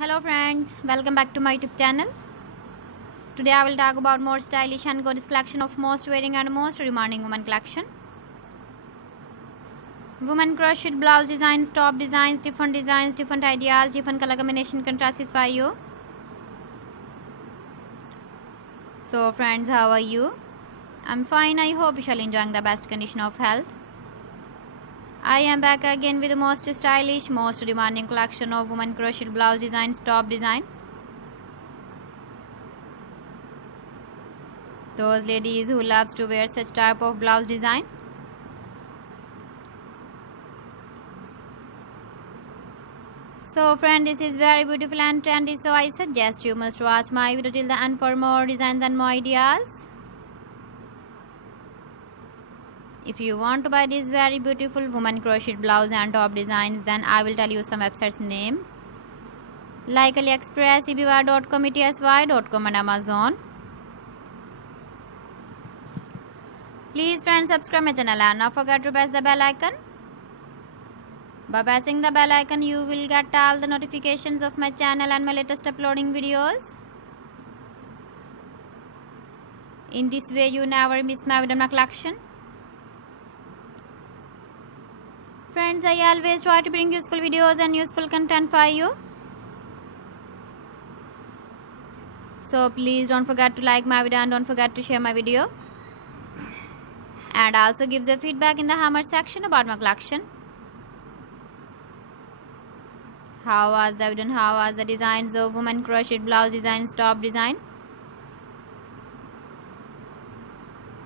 Hello friends, welcome back to my YouTube channel. Today I will talk about more stylish and gorgeous collection of most wearing and most demanding women collection. Women crochet blouse designs, top designs, different ideas, different color combination can satisfy you. So friends, how are you? I'm fine. I hope you shall enjoying the best condition of health. I am back again with the most stylish, most demanding collection of women crochet blouse designs, top design. Those ladies who loves to wear such type of blouse design. So friend, this is very beautiful and trendy, so I suggest you must watch my video till the end for more designs and more ideas. If you want to buy this very beautiful woman crochet blouse and top designs, then I will tell you some websites name like AliExpress, eBay.com, etsy.com and Amazon. Please friends, subscribe my channel and not forget to press the bell icon. By pressing the bell icon, you will get all the notifications of my channel and my latest uploading videos. In this way, you never miss my video collection. Friends, I always try to bring useful videos and useful content for you. So please don't forget to like my video and don't forget to share my video. And also give the feedback in the comment section about my collection. How was the video and how was the designs of women crochet blouse designs, top design.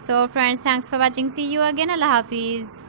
So friends, thanks for watching. See you again. Allah Hafiz.